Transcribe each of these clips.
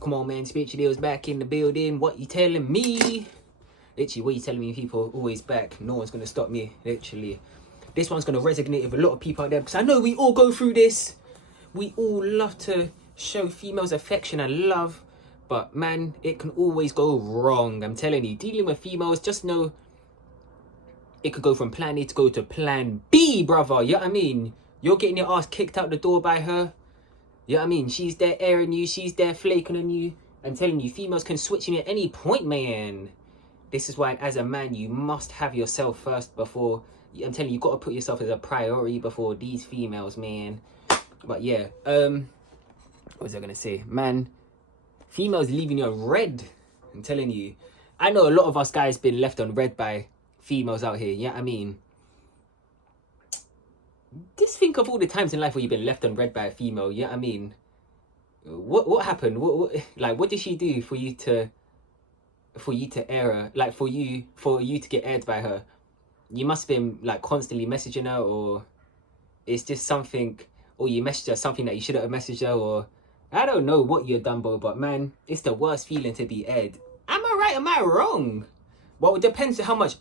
Come on, man. Spiritually was back in the building. What you telling me? Literally, what you telling me? People always back. No one's going to stop me. Literally. This one's going to resonate with a lot of people out there. Because I know we all go through this. We all love to show females affection and love. But, man, it can always go wrong. I'm telling you. Dealing with females, just know it could go from plan A to go to plan B, brother. You know what I mean? You're getting your ass kicked out the door by her. You know what I mean? She's there airing you. She's there flaking on you. I'm telling you, females can switch you at any point, man. This is why, as a man, you must have yourself first before... I'm telling you, you've got to put yourself as a priority before these females, man. But yeah, what was I going to say? Man, females leaving you on red. I'm telling you. I know a lot of us guys been left on red by females out here. Yeah, I mean... Just think of all the times in life where you've been left on red by a female. Yeah, I mean, what happened? What did she do for you to air her? Like for you to get aired by her? You must have been like constantly messaging her, or it's just something, or you messaged her something that you shouldn't have messaged her, or I don't know what you've done, bro. But man, it's the worst feeling to be aired. Am I right? Am I wrong? Well, it depends on how much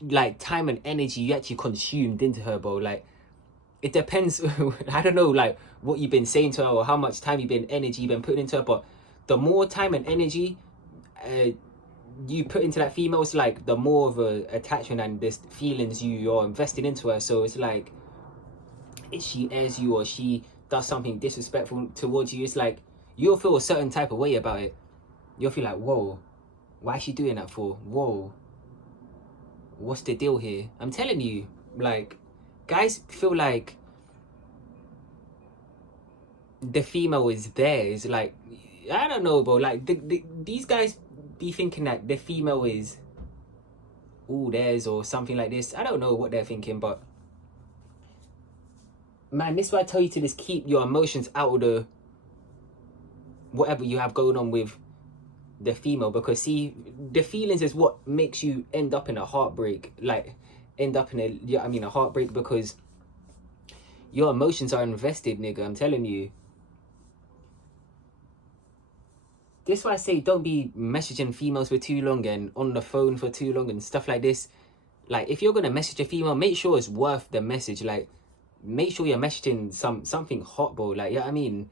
like time and energy you actually consumed into her, bro. Like. It depends, I don't know, like, what you've been saying to her or how much time energy you've been putting into her, but the more time and energy you put into that female, it's like the more of a attachment and this feelings you're investing into her. So it's like, if she airs you or she does something disrespectful towards you, it's like, you'll feel a certain type of way about it. You'll feel like, whoa, why is she doing that for? Whoa, what's the deal here? I'm telling you, like, guys feel like the female is theirs. Like, I don't know, bro. Like, these guys be thinking that the female is all theirs or something like this. I don't know what they're thinking, but man, this is why I tell you to just keep your emotions out of the whatever you have going on with the female, because see, the feelings is what makes you end up in a heartbreak. Like, end up in a heartbreak, because your emotions are invested, nigga. I'm telling you. This is why I say don't be messaging females for too long and on the phone for too long and stuff like this. Like, if you're gonna message a female, make sure it's worth the message. Like, make sure you're messaging something hot, bro. Like, yeah, I mean,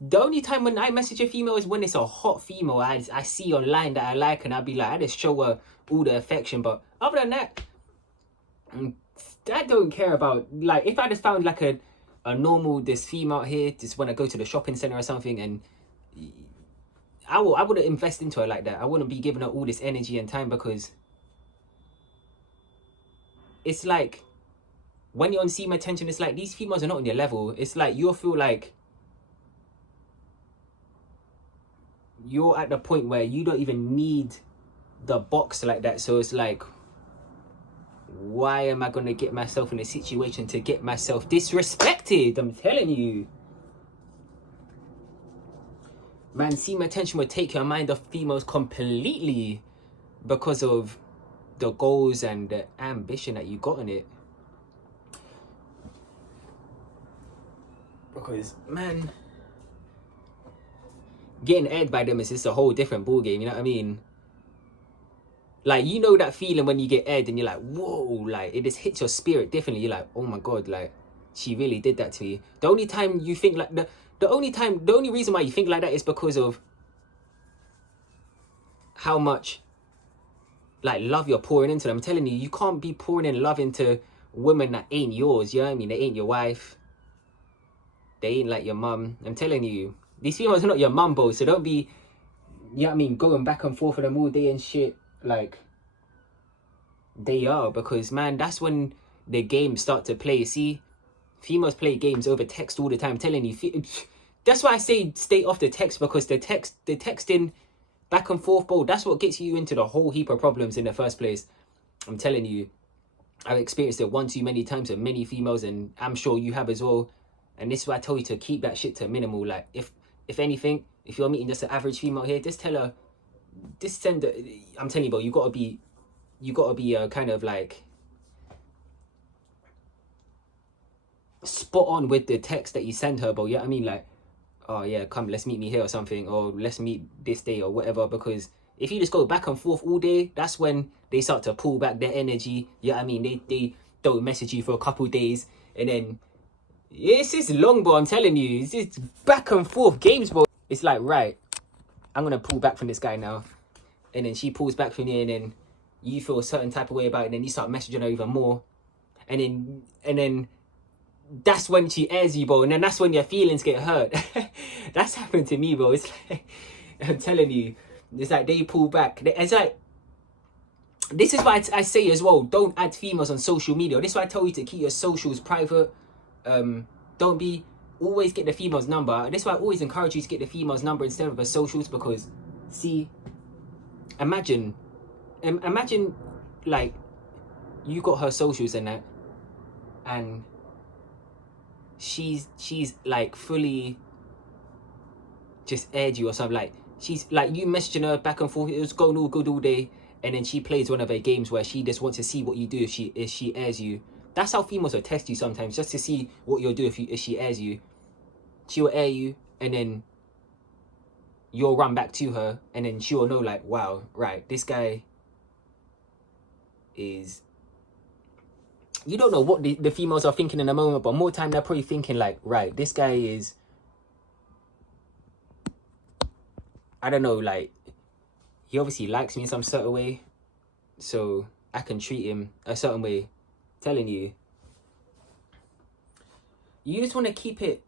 the only time when I message a female is when it's a hot female I see online that I like, and I'll be like, I just show her all the affection. But other than that, I don't care about, like, if I just found like a normal, this female here, just when I go to the shopping center or something, and I wouldn't invest into her like that. I wouldn't be giving her all this energy and time, because it's like, when you're on seem attention, it's like these females are not on your level. It's like you'll feel like you're at the point where you don't even need the box like that. So it's like, why am I going to get myself in a situation to get myself disrespected? I'm telling you. Man, seem attention would take your mind off females completely because of the goals and the ambition that you got in it. Because, man, getting aired by them is just a whole different ball game, you know what I mean? Like, you know that feeling when you get aired and you're like, whoa, like, it just hits your spirit differently. You're like, oh my God, like, she really did that to me. The only time you think like, the only reason why you think like that is because of how much, like, love you're pouring into them. I'm telling you, you can't be pouring in love into women that ain't yours, you know what I mean? They ain't your wife. They ain't like your mum. I'm telling you, these females are not your mum, bro. So don't be, you know what I mean, going back and forth with them all day and shit. Like, they are, because, man, that's when the games start to play. See, females play games over text all the time. I'm telling you, that's why I say stay off the text, because the texting back and forth, bro, that's what gets you into the whole heap of problems in the first place. I'm telling you, I've experienced it one too many times with many females, and I'm sure you have as well. And this is why I tell you to keep that shit to a minimal. Like, if anything, if you're meeting just an average female here, just tell her, just send her. I'm telling you, bro, you gotta be kind of like spot on with the text that you send her, bro. Yeah, I mean, like, oh yeah, come, let's meet me here or something, or let's meet this day or whatever. Because if you just go back and forth all day, that's when they start to pull back their energy. Yeah, I mean, they don't message you for a couple days, and then it's just long, bro. I'm telling you, it's just back and forth games, bro. It's like, right, I'm gonna pull back from this guy now, and then she pulls back from you, and then you feel a certain type of way about it, and then you start messaging her even more, and then that's when she airs you, bro, and then that's when your feelings get hurt. That's happened to me, bro. It's like, I'm telling you, it's like they pull back. It's like, this is why I say as well, don't add females on social media. This is why I tell you to keep your socials private. Don't be always get the female's number. This is why I always encourage you to get the female's number instead of her socials, because see, imagine like you got her socials and that, and she's like fully just aired you or something. Like she's like, you messaging her back and forth, it was going all good all day, and then she plays one of her games where she just wants to see what you do if she airs you. That's how females will test you sometimes, just to see what you'll do if she airs you. She will air you, and then you'll run back to her, and then she will know, like, wow, right, this guy is... You don't know what the females are thinking in the moment, but more time they're probably thinking, like, right, this guy is... I don't know, like, he obviously likes me in some certain way, so I can treat him a certain way. I'm telling you. You just want to keep it,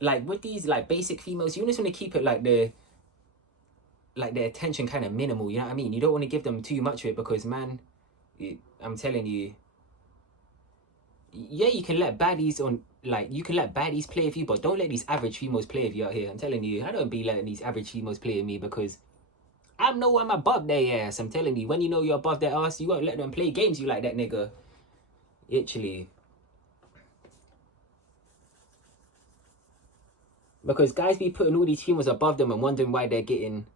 like, with these, like, basic females, you just want to keep it, like, the attention kind of minimal, you know what I mean? You don't want to give them too much of it, because, man, I'm telling you, yeah, you can let baddies on, like, you can let baddies play with you, but don't let these average females play with you out here. I'm telling you, I don't be letting these average females play with me, because I know I'm above their ass. I'm telling you, when you know you're above their ass, you won't let them play games you like that, nigga. Literally. Because guys be putting all these females above them and wondering why they're getting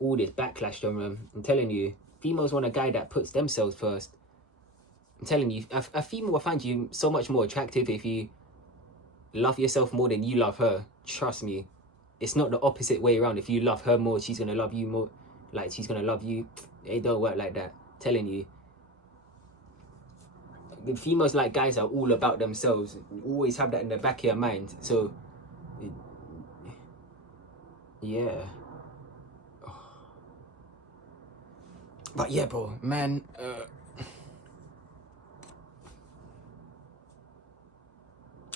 all this backlash from them. I'm telling you, females want a guy that puts themselves first. I'm telling you, a female will find you so much more attractive if you love yourself more than you love her. Trust me. It's not the opposite way around. If you love her more, she's going to love you more. Like, she's going to love you. It don't work like that. I'm telling you. The females like guys are all about themselves. Always have that in the back of your mind. So, yeah. But yeah, bro, man.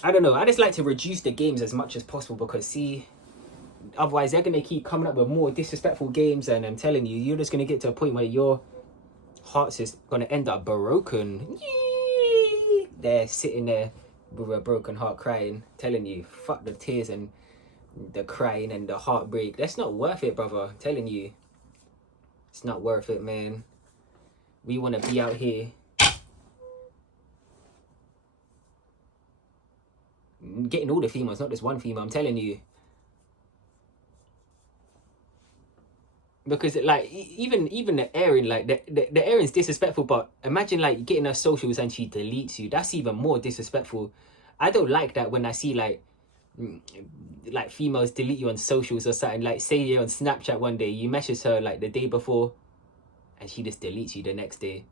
I don't know. I just like to reduce the games as much as possible, because, see, otherwise they're going to keep coming up with more disrespectful games, and I'm telling you, you're just going to get to a point where your heart's just going to end up broken. They're sitting there with a broken heart crying, telling you, fuck the tears and the crying and the heartbreak. That's not worth it, brother. I'm telling you. It's not worth it, man. We want to be out here getting all the females, not just one female. I'm telling you. Because, like, even the airing, like, the airing's disrespectful, but imagine, like, getting her socials and she deletes you. That's even more disrespectful. I don't like that when I see, like females delete you on socials or something. Like, say you're on Snapchat one day, you message her, like, the day before, and she just deletes you the next day.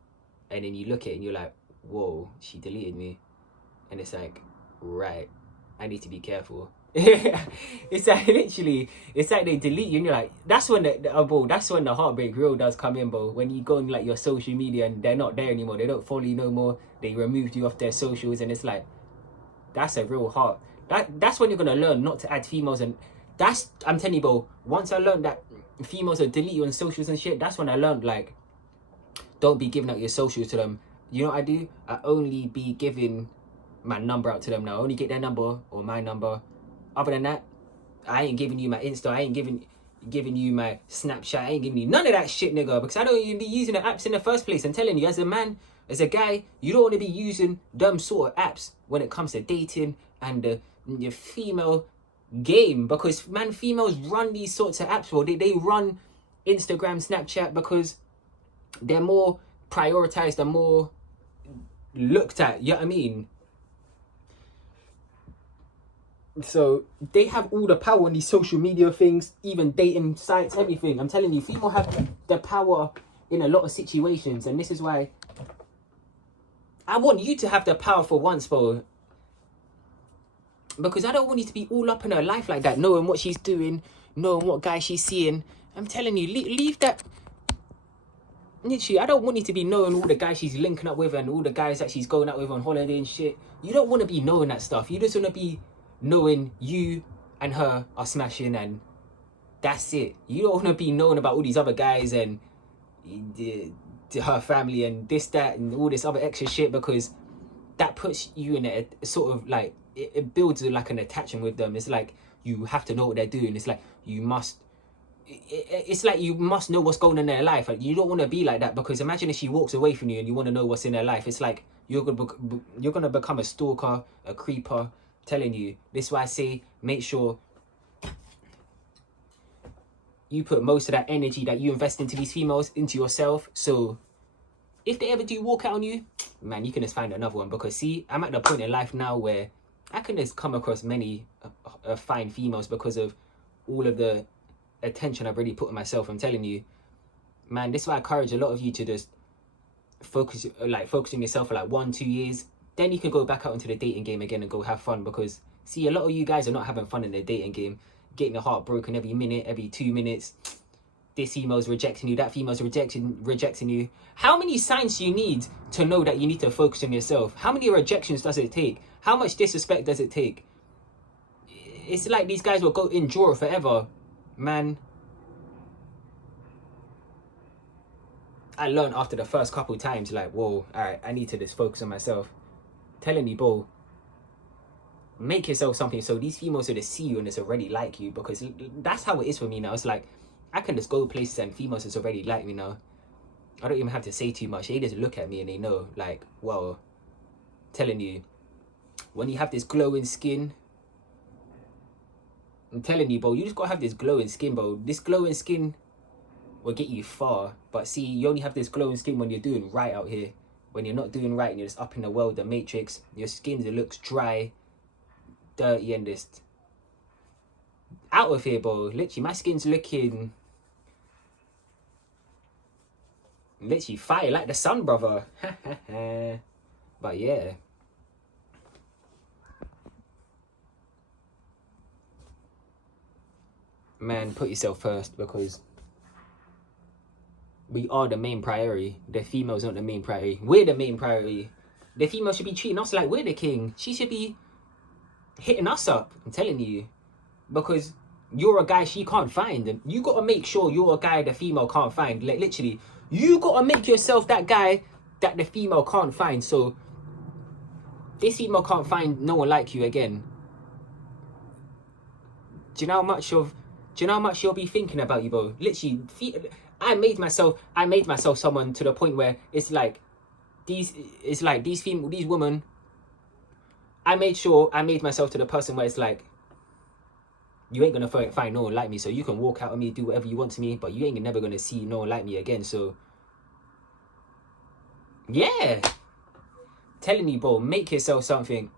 And then you look at it and you're like, whoa, she deleted me. And it's like, right, I need to be careful. It's like, literally, it's like they delete you and you're like, that's when bro, that's when the heartbreak real does come in, bro. When you go on, like, your social media and they're not there anymore, they don't follow you no more, they removed you off their socials, and it's like, that's a real heart. That's when you're gonna learn not to add females. And that's, I'm telling you, bro, once I learned that females will delete you on socials and shit, that's when I learned, like, don't be giving out your socials to them. You know what I do? I only be giving my number out to them now. I only get their number or my number. Other than that, I ain't giving you my Insta. I ain't giving you my Snapchat. I ain't giving you none of that shit, nigga. Because I don't even be using the apps in the first place. I'm telling you, as a man, as a guy, you don't want to be using them sort of apps when it comes to dating and the female game. Because, man, females run these sorts of apps, bro. They run Instagram, Snapchat, because they're more prioritized and more looked at. You know what I mean? So they have all the power on these social media things, even dating sites, everything. I'm telling you, female have the power in a lot of situations, and this is why I want you to have the power for once, bro. Because I don't want you to be all up in her life like that, knowing what she's doing, knowing what guy she's seeing. I'm telling you, leave that. Literally, I don't want you to be knowing all the guys she's linking up with and all the guys that she's going out with on holiday and shit. You don't want to be knowing that stuff. You just want to be knowing you and her are smashing, and that's it. You don't want to be knowing about all these other guys and her family and this, that, and all this other extra shit, because that puts you in a sort of like, it builds like an attachment with them. It's like you have to know what they're doing. It's like you must. It's like you must know what's going on in their life. Like, you don't want to be like that, because imagine if she walks away from you and you want to know what's in their life. It's like you're gonna become a stalker, a creeper. Telling you, this is why I say make sure you put most of that energy that you invest into these females into yourself. So if they ever do walk out on you, man, you can just find another one. Because see, I'm at the point in life now where I can just come across many fine females because of all of the attention I've already put on myself. I'm telling you, man, this is why I encourage a lot of you to just focus on yourself for like 1-2 years. Then you can go back out into the dating game again and go have fun. Because see, a lot of you guys are not having fun in the dating game, getting your heart broken every minute, every 2 minutes. This female's rejecting you, that female's rejecting you. How many signs do you need to know that you need to focus on yourself? How many rejections does it take? How much disrespect does it take? It's like these guys will go endure forever. Man, I learned after the first couple times, like, whoa, alright, I need to just focus on myself. Telling you, bro, make yourself something so these females will just see you and it's already like you. Because that's how it is for me now. It's like I can just go places and females is already like me now. I don't even have to say too much. They just look at me and they know, like, well, telling you, when you have this glowing skin, I'm telling you, bro, you just gotta have this glowing skin, bro. This glowing skin will get you far. But see, you only have this glowing skin when you're doing right out here. When you're not doing right and you're just up in the world, the matrix, your skin, it looks dry, dirty, and just out of here, bro. Literally, my skin's looking literally fire like the sun, brother. But yeah, man, put yourself first, because we are the main priority. The female's not the main priority. We're the main priority. The female should be treating us like we're the king. She should be hitting us up. I'm telling you, because you're a guy she can't find, and you gotta make sure you're a guy the female can't find. Like, literally, you gotta make yourself that guy that the female can't find. So this female can't find no one like you again. Do you know how much she'll be thinking about you, bro? Literally, I made myself someone to the point where it's like these women. I made myself to the person where it's like, you ain't gonna find no one like me, so you can walk out on me, do whatever you want to me, but you ain't never gonna see no one like me again. So yeah, telling you, bro, make yourself something.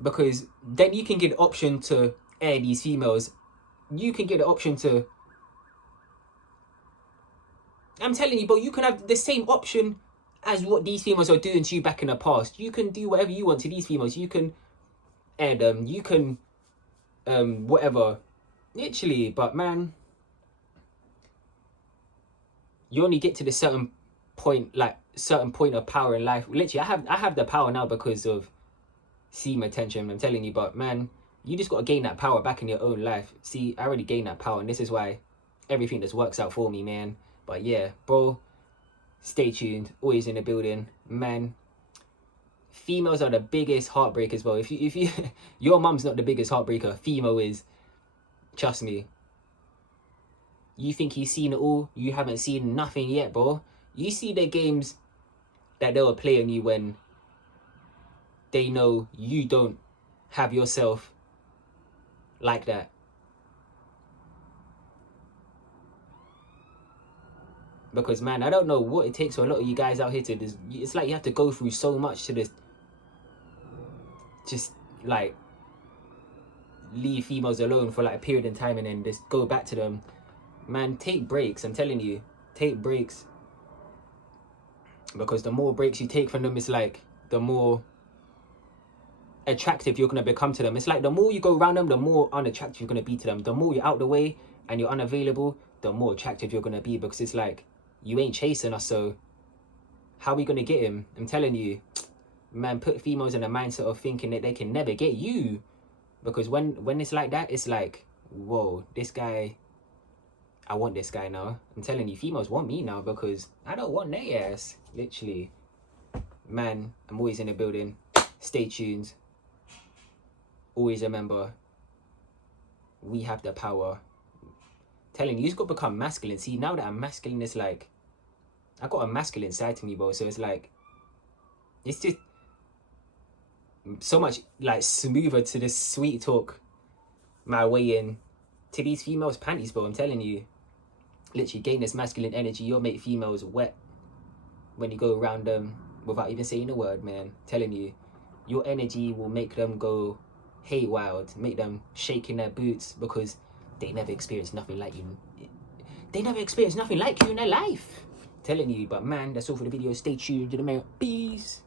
Because then you can get the option to air these females. You can get the option to, I'm telling you, bro, you can have the same option as what these females are doing to you back in the past. You can do whatever you want to these females. You can air them. You can, whatever. Literally, but man, you only get to the certain point of power in life. Literally, I have the power now because of seem attention. I'm telling you, but man, you just gotta gain that power back in your own life. See, I already gained that power, and this is why everything just works out for me, man. But yeah, bro, stay tuned. Always in the building, man. Females are the biggest heartbreakers, bro. If you your mum's not the biggest heartbreaker, female is. Trust me. You think you've seen it all? You haven't seen nothing yet, bro. You see the games that they will play on you when they know you don't have yourself like that. Because man, I don't know what it takes for a lot of you guys out here to just, it's like you have to go through so much to just like leave females alone for like a period in time and then just go back to them. Man, take breaks. I'm telling you, take breaks. Because the more breaks you take from them, it's like the more attractive you're gonna become to them. It's like the more you go around them, the more unattractive you're gonna be to them. The more you're out the way and you're unavailable, the more attractive you're gonna be, because it's like, you ain't chasing us, so how are we gonna get him? I'm telling you, man, put females in a mindset of thinking that they can never get you. Because when it's like that, it's like, whoa, this guy, I want this guy now. I'm telling you, females want me now because I don't want their ass. Literally. Man, I'm always in the building. Stay tuned. Always remember, we have the power. Telling you, you've got to become masculine. See, now that I'm masculine, it's like, I got a masculine side to me, bro. So it's like, it's just so much like smoother to this sweet talk my way in to these females' panties, bro. I'm telling you, literally gain this masculine energy. You'll make females wet when you go around them without even saying a word, man. I'm telling you, your energy will make them go hey wild, make them shake in their boots because they never experienced nothing like you. They never experienced nothing like you in their life. I'm telling you, but man, that's all for the video. Stay tuned to the mail. Peace.